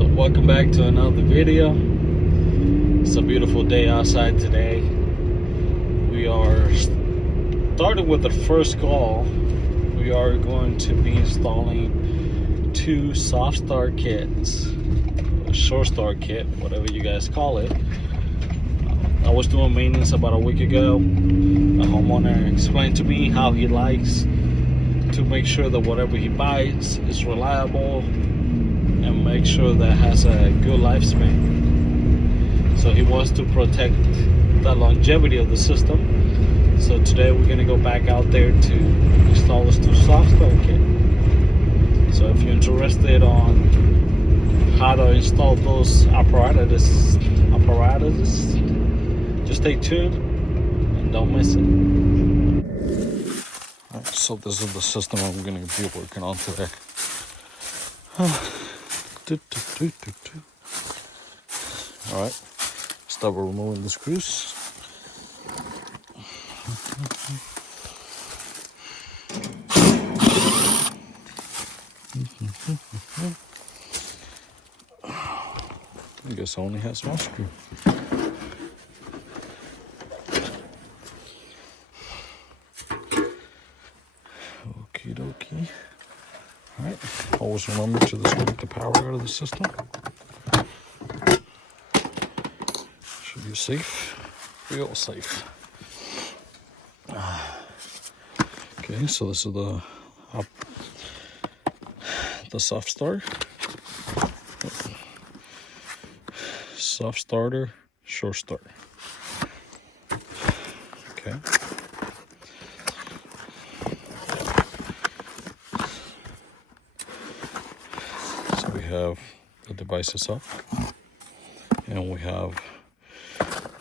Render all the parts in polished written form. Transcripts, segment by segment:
So welcome back to another video. It's a beautiful day outside today. We are starting with the first call. We are going to be installing two soft start kits, a short start kit, whatever you guys call it. I was doing maintenance about a week ago. The homeowner explained to me how he likes to make sure that whatever he buys is reliable and make sure that it has a good lifespan. So he wants to protect the longevity of the system. So today we're gonna go back out there to install this two soft start kit. So if you're interested on how to install those apparatus, just stay tuned and don't miss it. Right, so this is the system I'm gonna be working on today. All right, start removing the screws. I guess I only has one screw. Okie dokie. All right, always remember to disconnect the power out of the system. Should be safe, real safe. Okay, so this is the soft start, soft starter, short start. Okay. So we have the device itself, and we have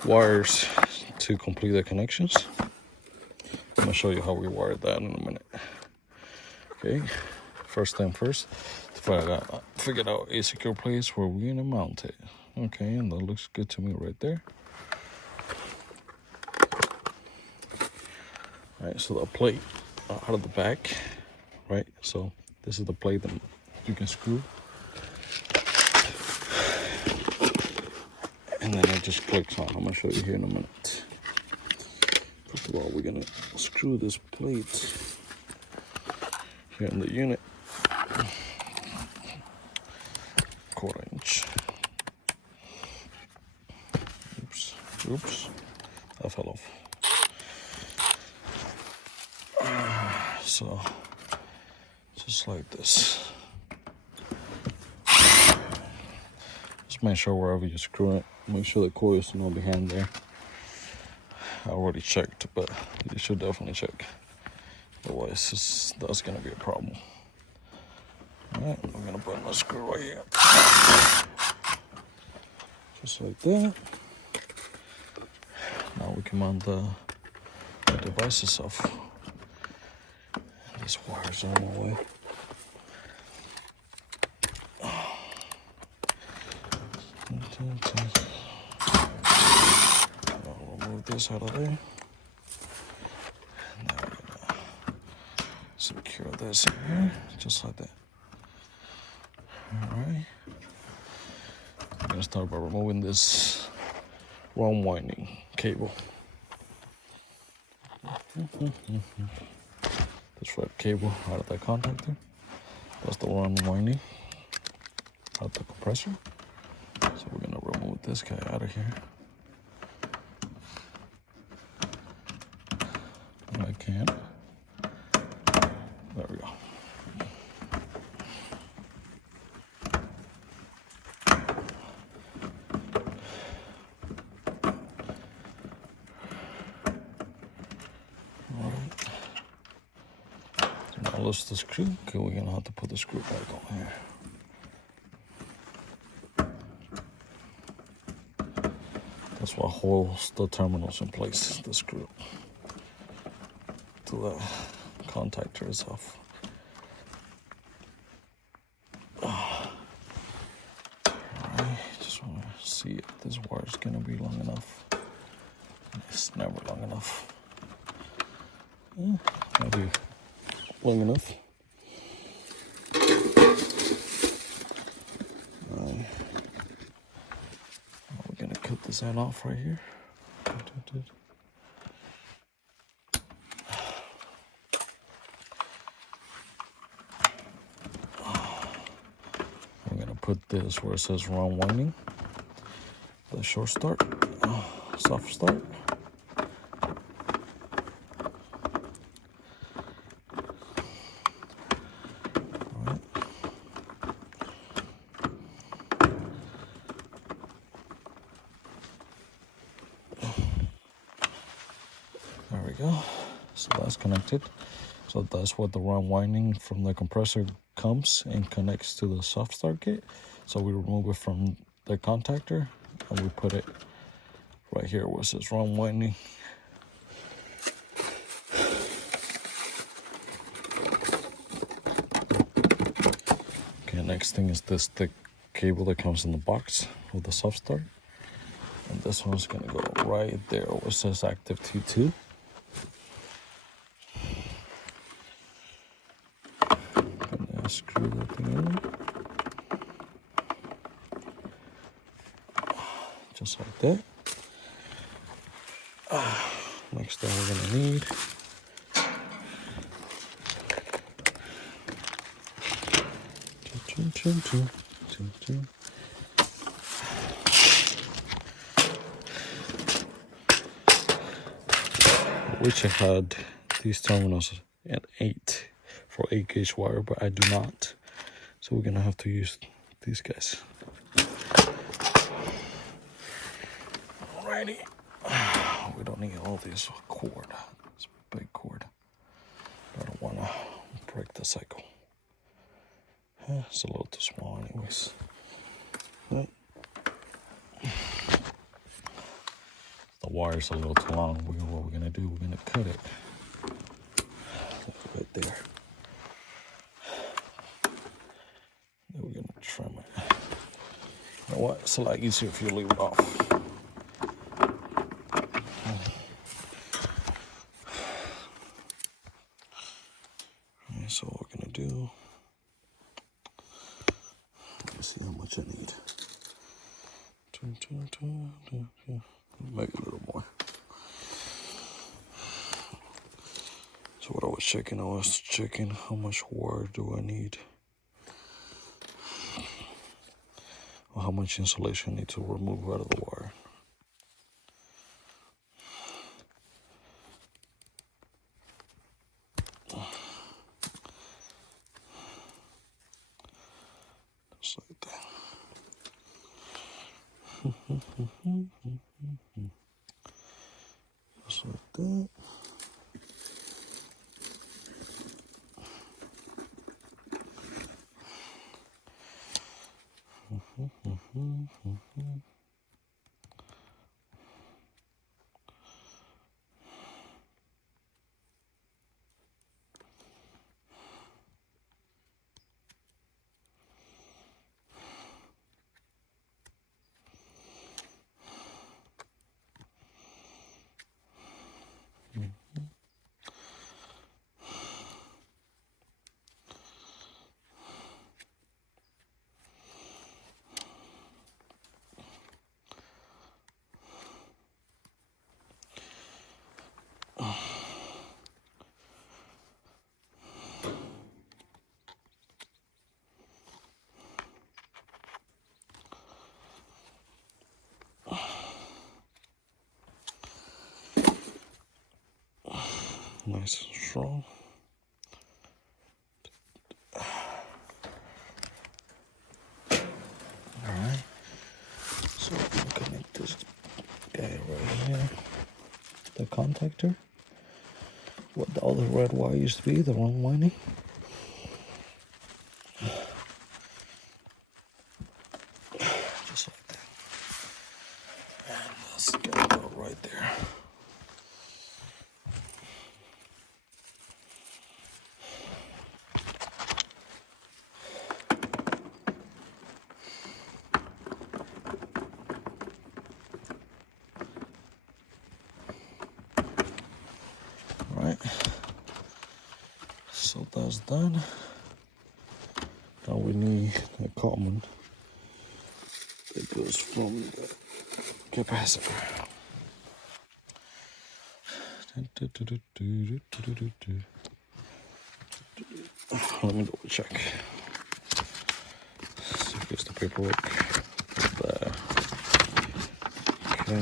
wires to complete the connections. I'm gonna show you how we wired that in a minute. Okay, first thing first, to figure out a secure place where we're gonna mount it. Okay, and that looks good to me right there. All right, so the plate out of the back, right? So this is the plate that you can screw. And then it just clicks on. I'm gonna show you here in a minute. First of all, we're gonna screw this plate here in the unit. 1/4 inch. Oops, that fell off. So, just like this. Just make sure wherever you screw it, make sure the coil is not behind there. I already checked, but you should definitely check. Otherwise, that's gonna be a problem. All right, I'm gonna put my screw right here. Just like that. Now we can mount the device itself. These wires are on my way. I'll remove this out of there. Now we're gonna secure this in here, just like that. Alright. I'm gonna start by removing this wrong winding cable. This red cable out of that contactor. That's the wrong winding out of the compressor. So we're gonna remove this guy out of here. And I can. There we go. Now loose the screw. Okay, we're gonna have to put the screw back on here. That's what holds the terminals in place, the screw to the contactor itself. Alright, just want to see if this wire is gonna be long enough. It's never long enough. Maybe long enough. this end off right here. I'm gonna put this where it says run winding. The short start, soft start. There we go. So that's connected. So that's what the run winding from the compressor comes and connects to the soft start kit. So we remove it from the contactor and we put it right here where it says run winding. Okay, next thing is this thick cable that comes in the box with the soft start. And this one's gonna go right there where it says active T2. Gonna screw that thing in. Just like that. Next thing we're gonna need which I had these terminals at 8 for 8-gauge wire, but I do not. So we're gonna have to use these guys. Alrighty. We don't need all this cord. It's a big cord. I don't wanna break the cycle. It's a little too small anyways. But the wire's a little too long. What we're gonna do, we're gonna cut it right there. Then we're gonna trim it. You know what? It's a lot easier if you leave it off. Okay, so what we're gonna do, let's see how much I need. Maybe a little more. So what I was checking how much wire do I need, or how much insulation I need to remove out of the wire. Just like that. Just like that. Nice and strong. Alright, so we can connect this guy right here, the contactor, what all the red wire used to be, the wrong winding. Just like that. And that's gonna go right there. Alright, so that's done. Now we need a common that goes from the capacitor. Let me double check. See if there's the paperwork. Okay.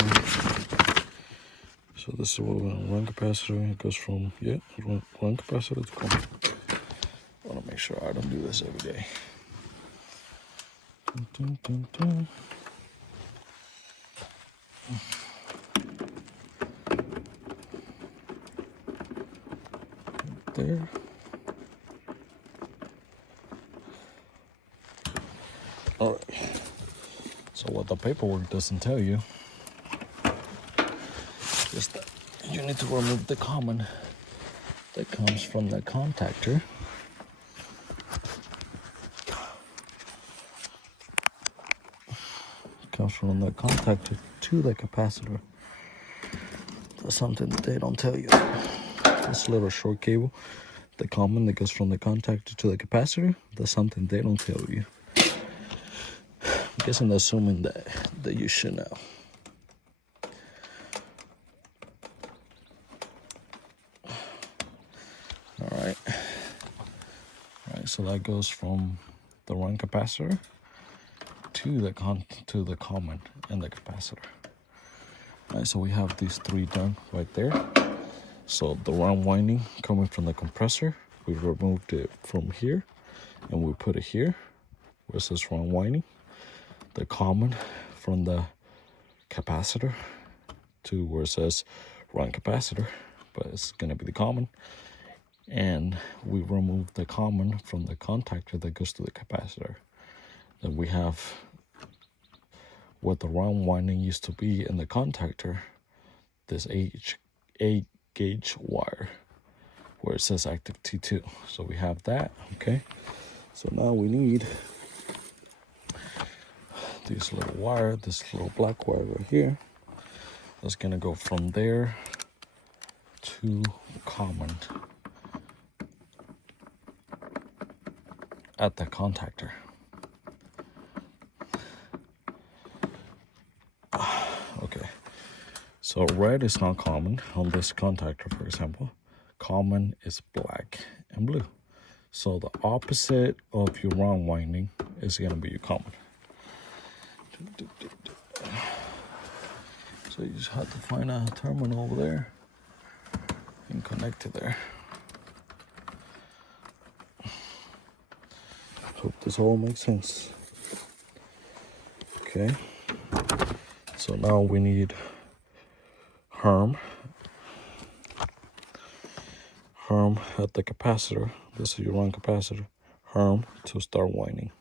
So this is what we're gonna run capacitor. It goes from run capacitor to common. I wanna make sure I don't do this every day. There. All right. So what the paperwork doesn't tell you is that you need to remove the common that comes from the contactor. Comes from the contactor to the capacitor. That's something that they don't tell you. This little short cable, the common that goes from the contactor to the capacitor, that's something they don't tell you. I guess I'm assuming that you should know. All right. So that goes from the run capacitor to the common and the capacitor. All right, so we have these three done right there. So the run winding coming from the compressor, we removed it from here and we put it here where it says run winding. The common from the capacitor to where it says run capacitor, but it's gonna be the common. And we remove the common from the contactor that goes to the capacitor. Then we have what the run winding used to be in the contactor, this 8 gauge wire where it says active T2. So we have that, okay? So now we need this little wire, this little black wire right here. That's gonna go from there to common at the contactor. Okay, so red is not common on this contactor, for example. Common is black and blue. So the opposite of your run winding is gonna be your common. So you just have to find a terminal over there and connect it there. Hope this all makes sense. Okay. So now we need Herm at the capacitor. This is your run capacitor. Herm to start winding.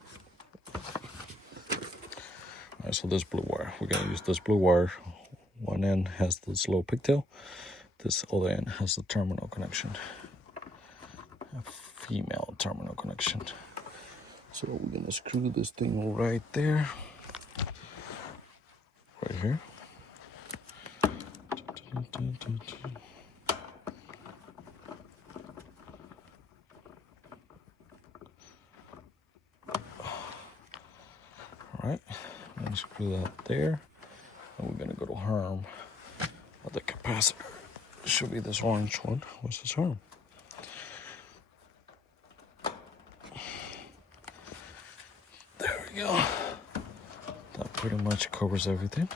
Alright, so this blue wire. We're gonna use this blue wire. One end has this little pigtail. This other end has the terminal connection. A female terminal connection. So we're gonna screw this thing right there. Right here. Alright, I'm gonna screw that there. And we're gonna go to Herm at the capacitor. It should be this orange one. What's this Herm? There we go. That pretty much covers everything.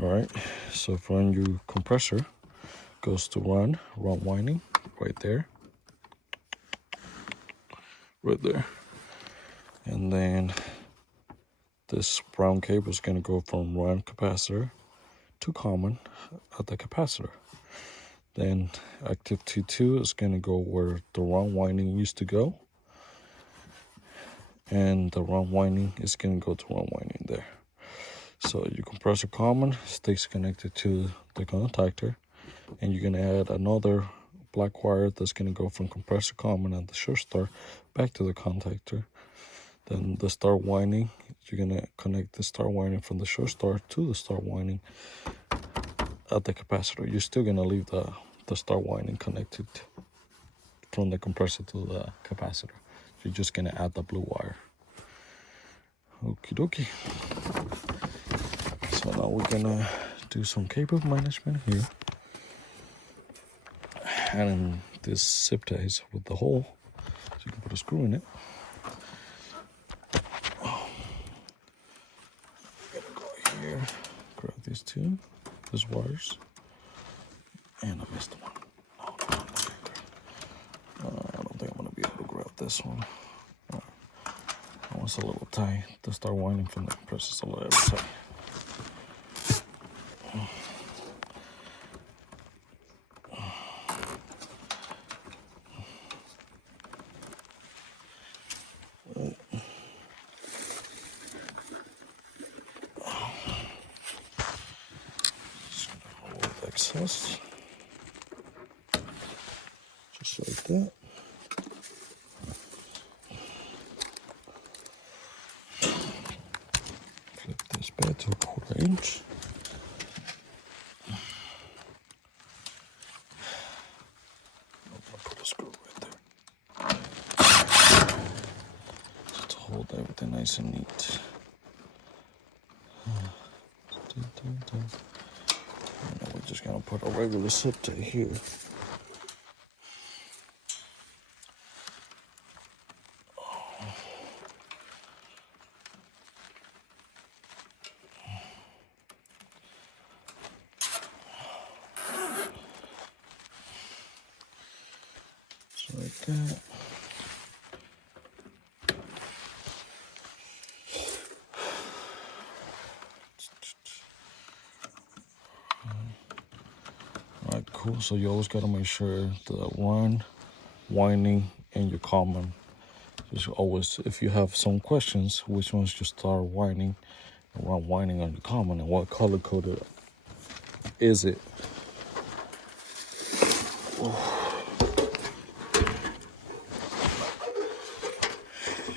Alright, so from your compressor goes to run winding right there. Right there. And then this brown cable is going to go from run capacitor to common at the capacitor. Then active T2 is going to go where the run winding used to go. And the run winding is going to go to run winding there. So your compressor common stays connected to the contactor. And you're going to add another black wire that's going to go from compressor common and the short start back to the contactor. Then the start winding, you're going to connect the start winding from the short start to the start winding at the capacitor. You're still going to leave the start winding connected from the compressor to the capacitor. you're just gonna add the blue wire. Okie dokie. So now we're gonna do some cable management here. And in this zip ties with the hole, so you can put a screw in it. We're gonna go here, grab these wires, and I missed one. I don't think I'm gonna be able to grab this one. That one's a little tight. To start winding from the compressor, a little tight. Excess, just like that. Flip this back to a 1/4 inch. I'm gonna put a screw right there just to hold everything nice and neat. And we're just gonna put a regular zip tie here. Just like that. Alright, cool. So you always gotta make sure the one winding and your common. Just always, if you have some questions, which ones you start winding and run winding on your common, and what color coded is it?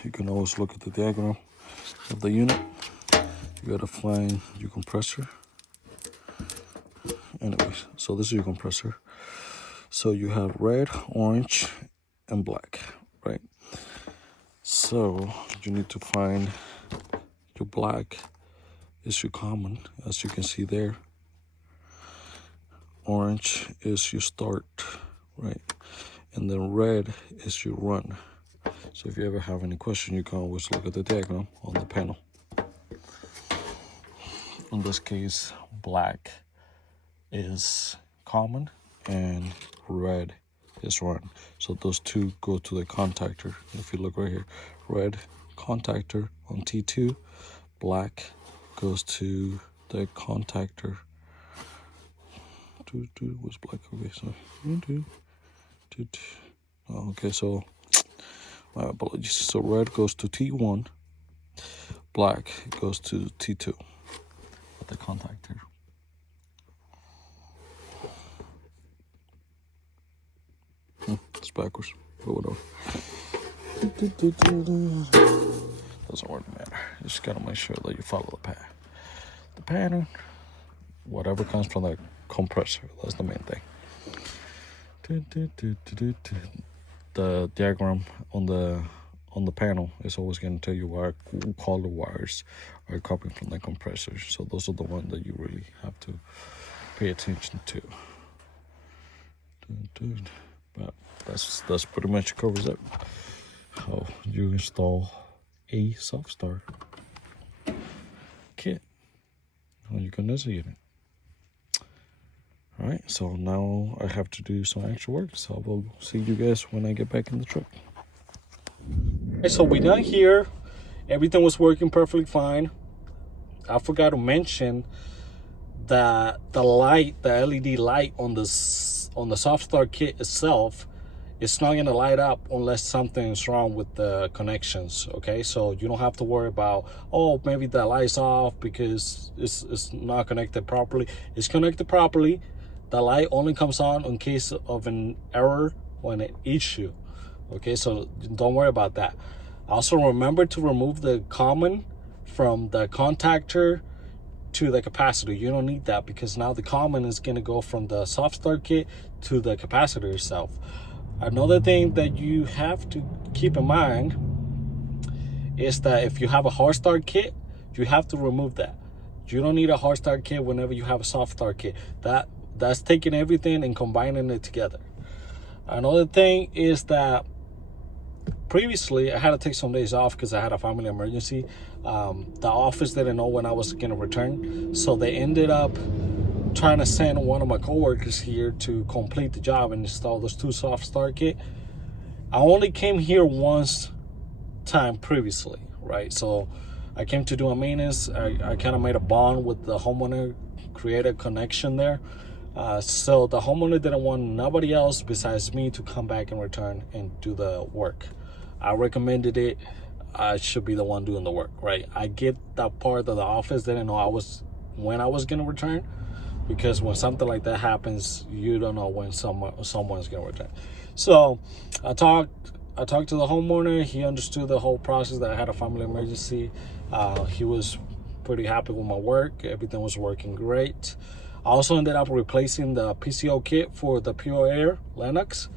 You can always look at the diagram of the unit. You gotta find your compressor. Anyways, so this is your compressor. So you have red, orange, and black, right? So you need to find your black is your common, as you can see there. Orange is your start, right? And then red is your run. So if you ever have any question, you can always look at the diagram on the panel. In this case, black is common and red is run. So those two go to the contactor. If you look right here, red contactor on T2, black goes to the contactor. What's black? Okay, so okay, so my apologies. So red goes to T1, black goes to T2 at the contactor. It's backwards, but whatever. Doesn't really matter. You just gotta make sure that you follow the path. The pattern, whatever comes from the compressor, that's the main thing. The diagram on the panel is always going to tell you what color wires are coming from the compressor. So those are the ones that you really have to pay attention to. But that's pretty much covers it. How you install a soft start kit on your condenser unit. All right, so now I have to do some actual work. So I will see you guys when I get back in the truck. Okay, so we're done here. Everything was working perfectly fine. I forgot to mention that the light, the LED light on the soft start kit itself, it's not gonna light up unless something's wrong with the connections. Okay, so you don't have to worry about, oh, maybe the light's off because it's not connected properly. It's connected properly. The light only comes on in case of an error or an issue. Okay, so don't worry about that. Also remember to remove the common from the contactor to the capacitor. You don't need that because now the common is going to go from the soft start kit to the capacitor itself. Another thing that you have to keep in mind is that if you have a hard start kit, you have to remove that. You don't need a hard start kit whenever you have a soft start kit. That's taking everything and combining it together. Another thing is that previously I had to take some days off because I had a family emergency. The office didn't know when I was going to return, so they ended up trying to send one of my coworkers here to complete the job and install those 2 soft start kit. I only came here once time previously, right? So I came to do a maintenance. I kind of made a bond with the homeowner, created a connection there. So the homeowner didn't want nobody else besides me to come back and return and do the work. I recommended it. I should be the one doing the work, right? I get that part of the office didn't know when I was gonna return, because when something like that happens, you don't know when someone's gonna return. So I talked to the homeowner. He understood the whole process, that I had a family emergency. He was pretty happy with my work. Everything was working great. I also ended up replacing the PCO kit for the Pure Air Lennox.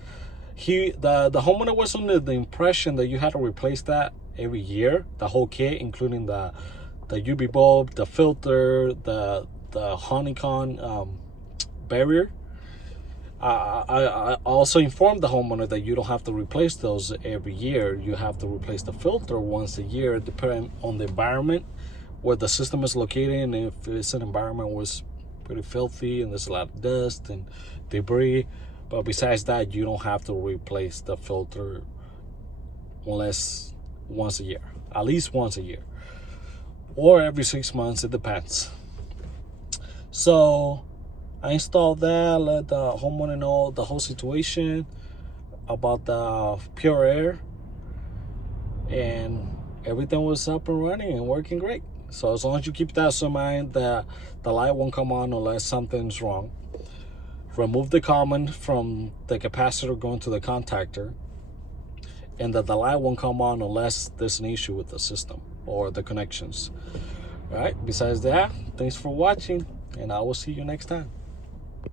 The homeowner was under the impression that you had to replace that every year, the whole kit, including the UV bulb, the filter, the honeycomb barrier. I also informed the homeowner that you don't have to replace those every year. You have to replace the filter once a year, depending on the environment where the system is located. And if it's an environment where it's pretty filthy and there's a lot of dust and debris. But besides that, you don't have to replace the filter unless once a year, at least once a year, or every 6 months. It depends. So I installed that, let the homeowner know the whole situation about the Pure Air, and everything was up and running and working great. So as long as you keep that in mind, that the light won't come on unless something's wrong. Remove the common from the capacitor going to the contactor, and that the light won't come on unless there's an issue with the system or the connections. All right, besides that, thanks for watching, and I will see you next time.